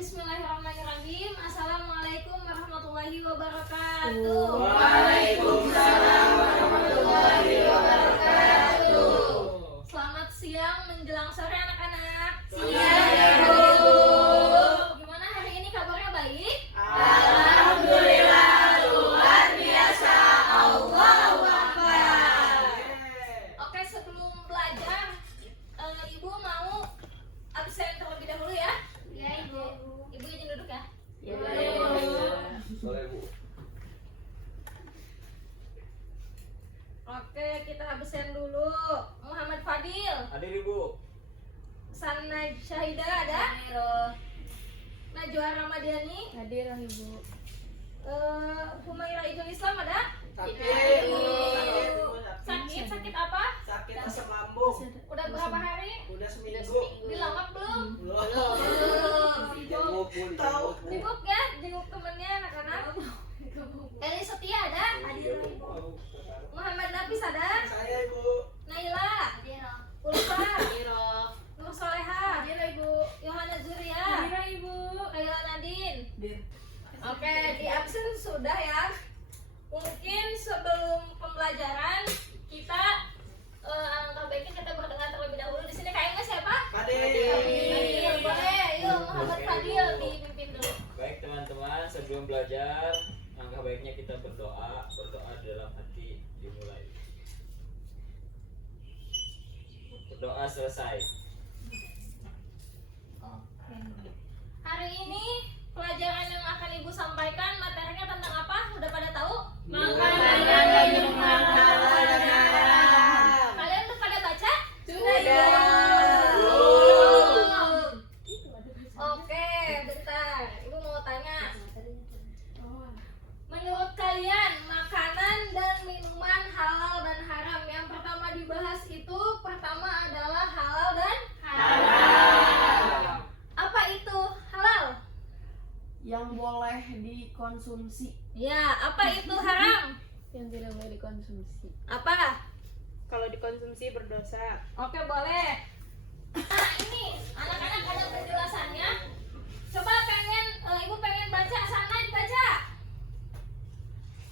Bismillahirrahmanirrahim. Assalamualaikum warahmatullahi wabarakatuh. Waalaikumsalam warahmatullahi wabarakatuh. Selamat siang menjelang sore anak-anak. Siang, Ibu. Gimana hari ini kabarnya baik? Alhamdulillah luar biasa. Allahu Akbar. Oke, sebelum belajar, Ibu mau absen terlebih dahulu ya? Ya, Ibu. Ibu izin duduk ya? Ya, Boleh, Bu. Oke, kita absen dulu. Muhammad Fadil, Hadir, Ibu. Sana Syahida ada? Najwa Ramadiani, Hadir, Ibu. Humaira Ijul Islam ada? Sakit, Ibu. Sakit apa? Sakit asam lambung. Udah berapa hari? Udah seminggu. Dilawak belum? Belum. Jenguk, Bu. Tahu. Dijenguk, Bu. Jenguk ya, jenguk temennya anak-anak. Eli Setia ada? Muhammad Nafis ada? Saya, Ibu. Naila, Ulfa, Nur Soleha, Yohana Zuria, Ibu. Kaila Nadine. Oke, di absen sudah ya. Mungkin sebelum pembelajaran kita alangkah baiknya kita berdengar terlebih dahulu. Di sini kayaknya siapa? Fadil, boleh. Yuk, Muhammad Fadil dipimpin dulu. Baik, teman-teman, sebelum belajar, langkah baiknya kita berdoa dalam hati dimulai. Berdoa selesai. Hari ini pelajaran yang akan Ibu sampaikan materinya tentang apa? Udah pada tahu? Makanan dan minuman halal dan haram. Kalian udah pada baca? Sudah. Oke, bentar. Ibu mau tanya. Menurut kalian, makanan dan minuman halal dan haram yang pertama dibahas itu pertama adalah halal dan Haram. apa itu halal? Yang boleh dikonsumsi. Ya, apa itu haram? Yang tidak boleh dikonsumsi. Apa? Kalau dikonsumsi berdosa. Oke, boleh. Nah, ini anak-anak ada penjelasannya. Coba Ibu pengen baca, sana dibaca.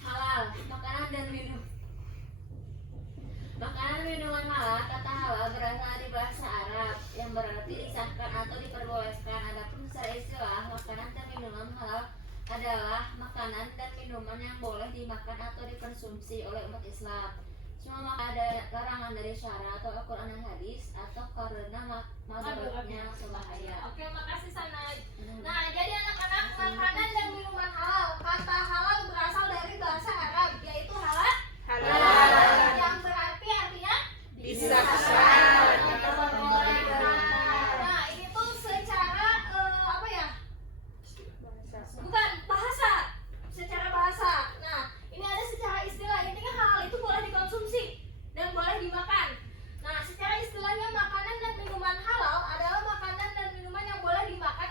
Halal, makanan dan minum. Makanan minuman halal, kata halal berasal dari bahasa Arab yang berarti disahkan atau diperbolehkan. Adapun secara istilah, makanan dan minuman halal adalah makanan dan minuman yang boleh dimakan atau dikonsumsi oleh umat Islam. Cuma maka ada larangan dari syara atau Al-Quran dan hadis atau karena madaratnya berbahaya. Oke, makasih Sana. Nah, jadi anak-anak, makanan dan minuman halal. Kata halal berasal dari bahasa Arab, yaitu halal. Halal. Yang berarti artinya Disahkan. Nah, ini tuh secara apa ya? Bukan bahasa, secara bahasa. Nah, ini ada secara istilah. Intinya halal itu boleh dikonsumsi dan boleh dimakan. Nah, secara istilahnya makanan dan minuman halal adalah makanan dan minuman yang boleh dimakan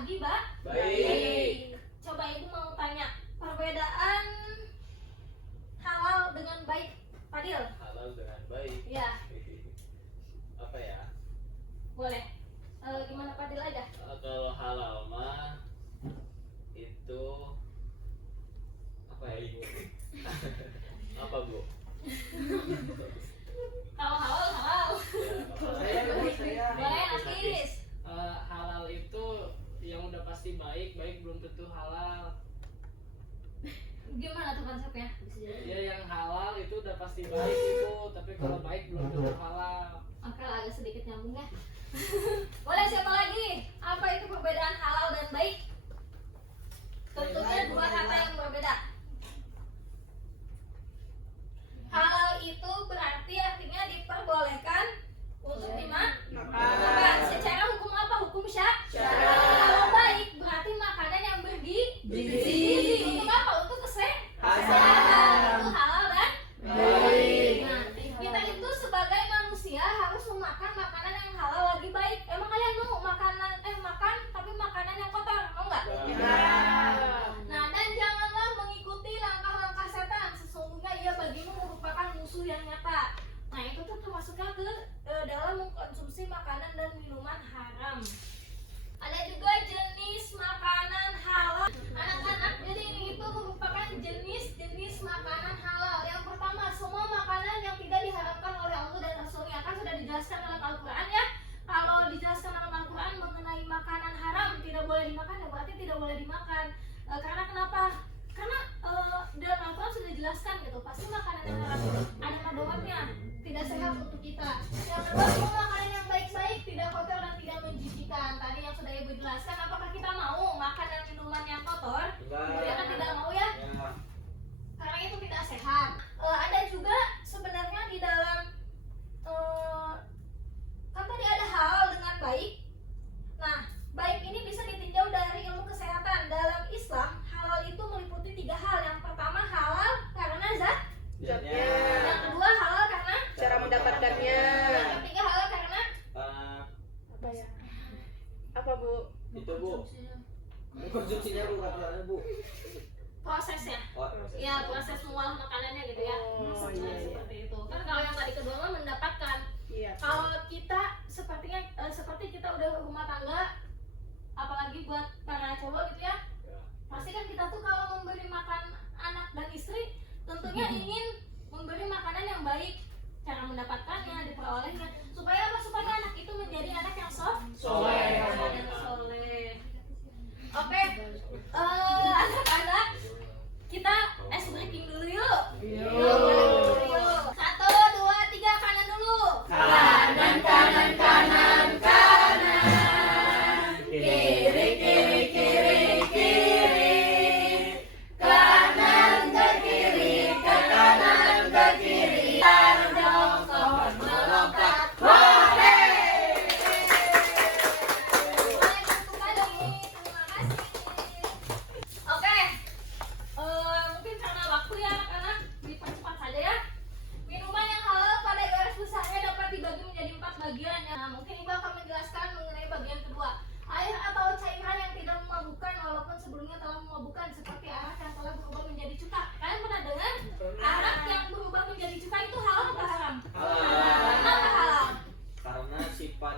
lagi Baik. Coba ibu mau tanya perbedaan halal dengan baik, Fadil. Halal dengan baik. Ya, Apa ya? boleh. Gimana Fadil aja? Kalau halal mah itu apa ya ibu? Apa bu? Kalau halal. Ya, Boleh, Nafis. Halal itu yang udah pasti baik belum tentu halal. Gimana tuh konsepnya? Ya yang halal itu udah pasti baik itu, tapi kalau baik belum tentu halal. Oke lah, agak sedikit nyambung ya. Boleh, siapa lagi? Apa itu perbedaan halal dan baik? Tentunya dua kata yang berbeda. Halal itu berarti artinya diperbolehkan untuk dimakan. Secara hukum apa? Hukum syara. Kalau baik berarti makanan yang bergizi. Untuk apa? Untuk kesehatan. Itu halal dan baik. Nah, kita itu sebagai manusia harus memakan makanan yang halal lagi baik. Emang kalian mau makan tapi makanan yang kotor? Mau nggak? Nah, dan janganlah mengikuti langkah-langkah setan. Sesungguhnya ia bagimu merupakan musuh yang nyata. Nah, itu tuh termasuknya ke dalam mengkonsumsi makanan dan minuman haram. Ada juga jenis makanan halal. Anak-anak, jadi ini itu merupakan jenis makanan halal. Yang pertama, semua makanan yang tidak diharamkan oleh Allah dan Rasulnya. Kan sudah dijelaskan dalam Al-Quran ya. Kalau dijelaskan dalam Al-Quran mengenai makanan haram tidak boleh dimakan, ya berarti tidak boleh dimakan. Karena kenapa? Karena dalam Al-Quran sudah dijelaskan gitu. Pasti makanan yang haram itu ada kandungannya, tidak sehat untuk kita. Yang kedua, semua makanan yang baik-baik, tidak kotor dan tidak menjijikan. Tadi yang sudah ibu jelaskan, apakah kita mau makan dan minuman yang kotor? Ya kan tidak mau ya, karena itu tidak sehat. Ada juga sebenarnya di dalam kan tadi ada halal dengan baik. Nah, baik ini bisa ditinjau dari ilmu kesehatan. Dalam Islam, halal itu meliputi 3 hal. Yang pertama, halal karena Zatnya. yang kedua, halal karena Cara mendapatkannya. yang ketiga, halal karena Apa ya? Apa bu? itu bu. Konsumsinya bukan bu. prosesnya. Ya, proses mengolah makanannya gitu ya. Seperti itu. Kan kalau yang tadi kedua mah mendapatkan. Iya. Kalau kita seperti kita udah rumah tangga, apalagi buat para cowok gitu ya, pasti kan kita tuh kalau memberi makan anak dan istri tentunya ingin memberi makanan yang baik. Cara mendapatkannya, diperolehnya, supaya apa? Supaya anak itu menjadi anak yang soleh. Oke, anak-anak, kita breaking dulu yuk. Yuk. 1, 2, 3, kanan dulu. Kanan, kanan, kanan, kanan. Kiri, kiri, kiri, kiri. Kanan ke kiri, ke kanan ke kiri. Jongkok melompat. Boleh. Oke, mungkin karena waktu ya anak-anak dipercepat saja ya. Minuman yang halal pada garis besarnya dapat dibagi menjadi 4 bagian ya. Nah, mungkin ibu akan menjelaskan mengenai bagian kedua. Air atau cairan yang tidak memabukkan walaupun sebelumnya telah memabukkan, seperti arak yang telah berubah menjadi cuka. Kalian pernah dengar? Arak yang berubah menjadi cuka itu halal atau haram? Kenapa halal? Karena sifat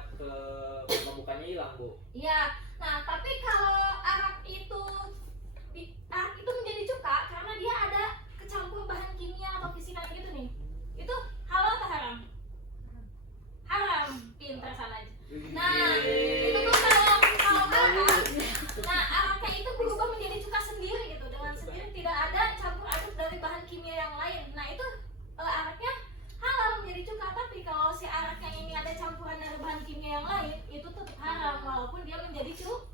pemabukkannya hilang bu. Iya. Nah, tapi kalau arak itu menjadi cuka karena dia ada kecampur bahan kimia atau fisika gitu nih. Itu halal atau haram? Haram. Pintar sana aja. Nah, itu tuh kalau arak. Nah, araknya itu berubah menjadi cuka sendiri gitu, dengan sendiri, tidak ada campur aduk dari bahan kimia yang lain. Nah, itu araknya halal menjadi cuka, tapi kalau si araknya ini ada campuran dari bahan kimia yang lain, itu tetap haram walaupun dia menjadi cuka.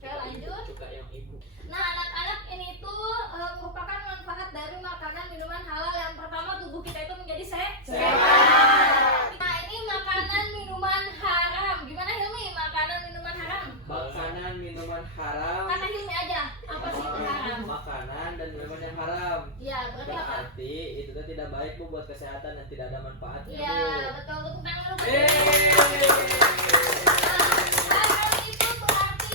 Oke, lanjut. Cuka yang ibu. Nah, anak-anak, ini tuh merupakan manfaat dari makanan minuman halal. Yang pertama, tubuh kita itu menjadi sehat. Nah, ini makanan minuman haram. Gimana Hilmi? Makanan minuman haram? Makanan minuman haram. Kata Hilmi aja. Apa sih itu haram? Makanan dan minuman yang haram. Iya, berarti apa? Berarti itu tuh tidak baik bu buat kesehatan dan tidak ada manfaatnya Iya, bu. betul. Tepuk tangan dulu. Yeay. Nah, haram itu berarti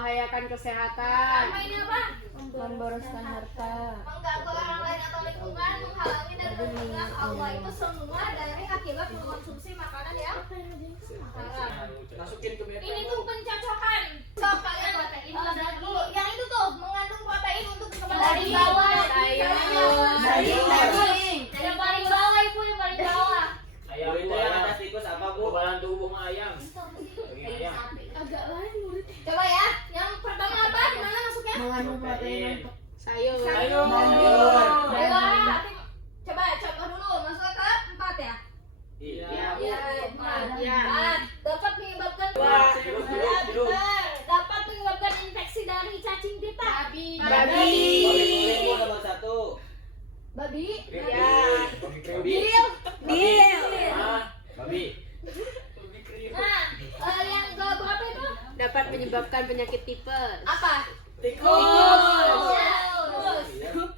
membahayakan kesehatan, Sama ini apa? Memboroskan harta. Mengganggu orang lain atau lingkungan, menghalangi dan mencegah Allah itu semua dari akibat mengkonsumsi makanan yang haram. Masukin ke BPM. Ini tuh pencocokan. Sok kalian lihat dulu. Yang itu tuh mengandung protein untuk Dari bawah. Daging. Yang paling bawah ibu, yang paling bawah. Ayam itu yang atas tikus apa bu? Kebalan tubuh mah ayam. Daging ayam. Agak lain murid. Coba ya, yang pertama apa? Gimana masuknya? Mengandung protein. sayur. Sayur. Ayo, coba contoh dulu. Masuk ke 4 ya? Iya. Iya, 4. Ya. Dapat menyebabkan Duduk. dapat menyebabkan infeksi dari cacing pita. Babi. Babi nomor 1. Babi. Ya. Babi. Nah, yang ke berapa itu? Dapat menyebabkan penyakit tipes. Apa? Tikus.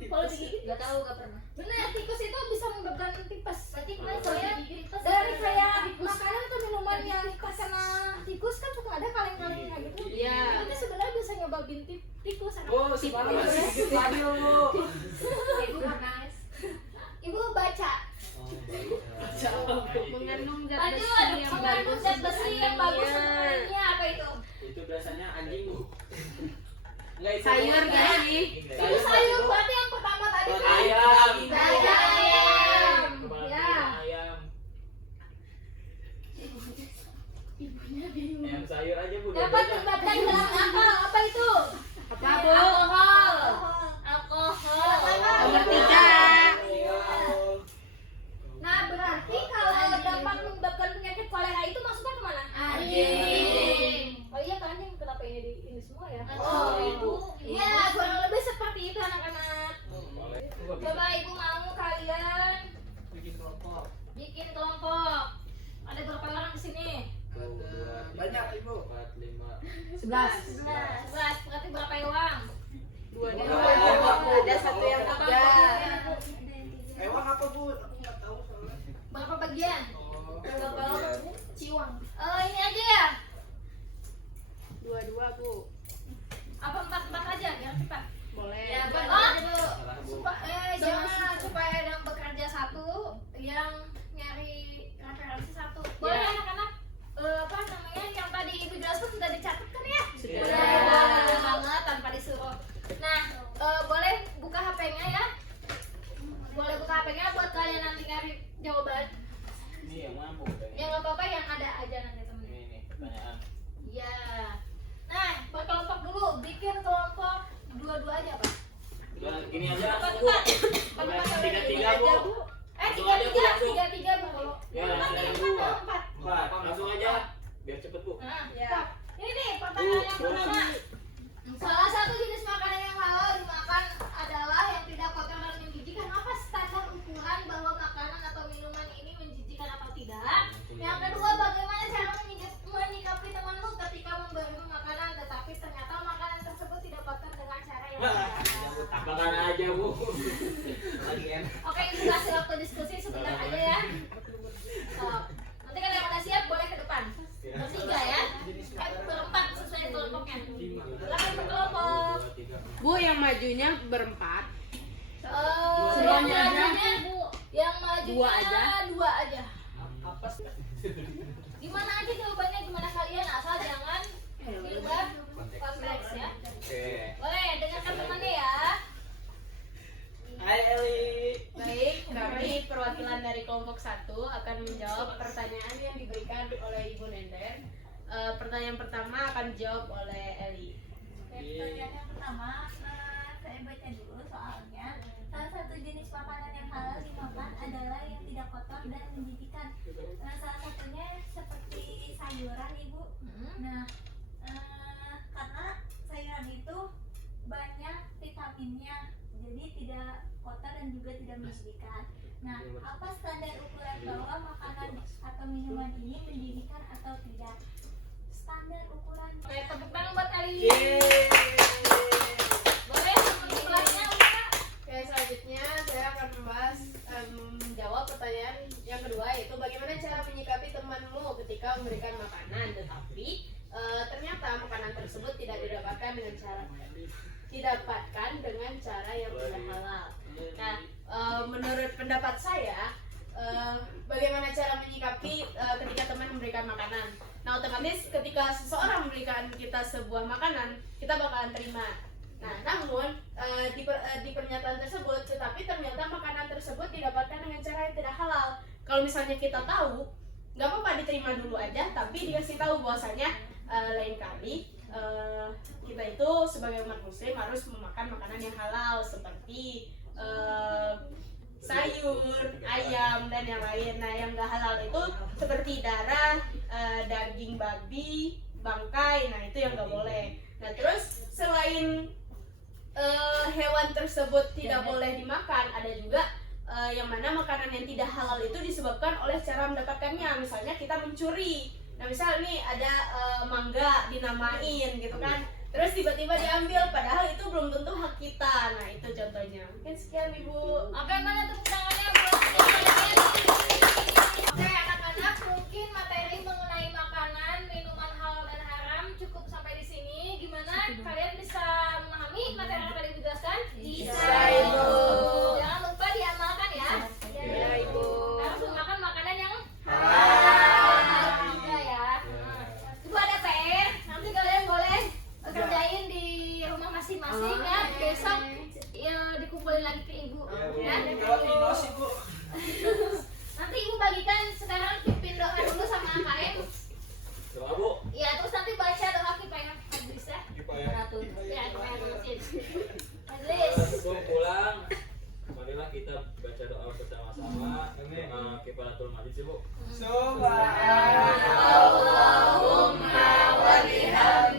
Kalau digigit Gak tahu, gak pernah. bener, tikus itu bisa menyebabkan tipes. Berarti kemarin soalnya tipes Dari kayak makanan atau minuman yang kena tikus kan suka ada kaleng-kalengnya gitu. Iya. Itu sebenarnya bisa nyebabin tikus. Oh, si Bagus. Aduh. ibu pernah. Ibu baca. Mengandung zat Aduh, besi yang mengandung bagus zat untuk besi yang bagus untuk anemia. anemia. Apa itu? Itu biasanya anjing bu. Enggak itu. Sayur gak sih? Itu sayur berarti yang pertama tadi kan? Ayam. Ayam. Kebalan Ya. tubuh ayam. Yang sayur aja bu. Dapat menyebabkan hilang akal. Apa itu? Apa bu? Alkohol. Alkohol. Nomor 3. Nah, berarti kalau dapat menyebabkan penyakit kolera itu masuknya kemana? Anjing. Oh iya kan, anjing. Kenapa ini semua ya? Oh, ibu. Iya, kurang lebih seperti itu anak-anak. Coba ibu mau kalian Bikin kelompok. bikin kelompok. Ada berapa orang di sini? Banyak, Ibu. 4, 5. 11. 11. Berarti berapa uang? 2. Dua. Ada satu yang 3. Hewan apa bu? Aku nggak tahu soalnya. Berapa bagian? Oh. Berapa Ciwang. ini aja ya? 2 bu. Apa 4 aja biar cepat? Boleh. Ya, Oh, Salah bu. jangan supaya yang bekerja satu, yang nyari referensi satu. Boleh Ya. anak-anak? Apa namanya yang tadi ibu jelaskan sudah dicatat kan ya? Sudah. Boleh banget tanpa disuruh. Nah, boleh buka HP-nya ya? Boleh buka HP-nya buat kalian nanti cari jawaban. Ini yang mana bu? Ya nggak apa-apa, yang ada aja nanti temen. Ini pertanyaan. Ya. Nah, berkelompok dulu. Bikin kelompok dua-dua aja, Pak. Udah gini aja Apa langsung bu. Empat. Tiga bu. Langsung aja, Bu, langsung. Tiga bu. Ya, Empat nih, langsung empat, dua. empat. Empat. Langsung aja. Biar cepet bu. Nah, Ya. ini nih pertanyaan yang pertama. Salah satu jenis makanan yang halal dimakan adalah yang tidak kotor dan menjijikan. Apa standar ukuran bahwa makanan atau minuman ini menjijikan atau tidak? Yang kedua, bagaimana cara menyikapi temanmu ketika memberimu makanan tetapi ternyata makanan tersebut tidak kotor dengan cara yang benar? Makan aja bu. Lagi enak. Oke, ibu kasih waktu diskusi sebentar aja ya. Nanti kalau yang udah siap boleh ke depan. Bertiga ya. Berempat sesuai kelompoknya. Silakan berkelompok. Bu, yang majunya berempat. Yang majunya yang majunya Dua aja. dua aja. Apa sih? Gimana aja jawabannya, gimana kalian, asal jangan diubah konteks ya. Oke. Boleh dengarkan temannya ya. Hai Eli. Baik, kami perwakilan dari kelompok 1 akan menjawab pertanyaan yang diberikan oleh Ibu Nender. Pertanyaan pertama akan dijawab oleh Eli. Pertanyaan yang pertama, saya baca dulu soalnya. Salah satu jenis makanan yang halal dimakan adalah yang tidak kotor dan menjijikan. Salah satunya seperti sayuran, Ibu. Nah, karena sayuran itu banyak vitaminnya, jadi tidak kotor dan juga tidak menjijikan. Nah, apa standar ukuran bahwa makanan atau minuman ini menjijikan atau tidak? Standar ukuran. Oke, tepuk tangan buat Ali. Yeay. Boleh sebelahnya Ura. Oke, selanjutnya saya akan menjawab pertanyaan yang kedua, yaitu bagaimana cara menyikapi temanmu ketika memberikan makanan tetapi ternyata makanan tersebut tidak didapatkan dengan cara yang tidak halal. Nah, menurut pendapat saya, bagaimana cara menyikapi ketika teman memberikan makanan? Nah, otomatis ketika seseorang memberikan kita sebuah makanan, kita bakalan terima. Nah, namun di pernyataan tersebut, tetapi ternyata makanan tersebut didapatkan dengan cara yang tidak halal. Kalau misalnya kita tahu, nggak apa-apa diterima dulu aja, tapi dikasih tahu bahwasanya lain kali kita itu sebagai umat muslim harus memakan makanan yang halal seperti sayur, ayam, dan yang lain. Nah, yang nggak halal itu seperti darah, daging babi, bangkai. Nah, itu yang nggak boleh. Nah, terus selain hewan tersebut tidak boleh dimakan, ada juga yang mana makanan yang tidak halal itu disebabkan oleh cara mendapatkannya. Misalnya kita mencuri. Nah, misal nih ada mangga dinamain gitu kan, terus tiba-tiba diambil padahal itu belum tentu hak kita. Nah, itu contohnya. Mungkin sekian Ibu. Oke, mana tepuk tangannya buat teman-teman. Oke, anak-anak, mungkin materi mengenai makanan, minuman halal dan haram cukup sampai di sini. Gimana? Kalian bisa memahami materi yang tadi dijelaskan? Bisa, Ibu. Jangan lupa diamalkan ya. Ya, Ibu. Harus memakan makanan yang Halal. juga ya. Ibu ada PR, nanti kalian boleh kerjain di rumah masing-masing ya. Besok ya dikumpulin lagi ke ibu. Ya. Nanti ibu bagikan sekarang pimpin doa dulu sama KM. Doa Bu. Ya, terus nanti baca doa kifayah majlis ya. Ratu. Ya, kifayah majlis. Majlis. Sebelum pulang, marilah kita baca doa bersama-sama. Kifaratul majlis Bu. Subhanallahumma wa bihamdihi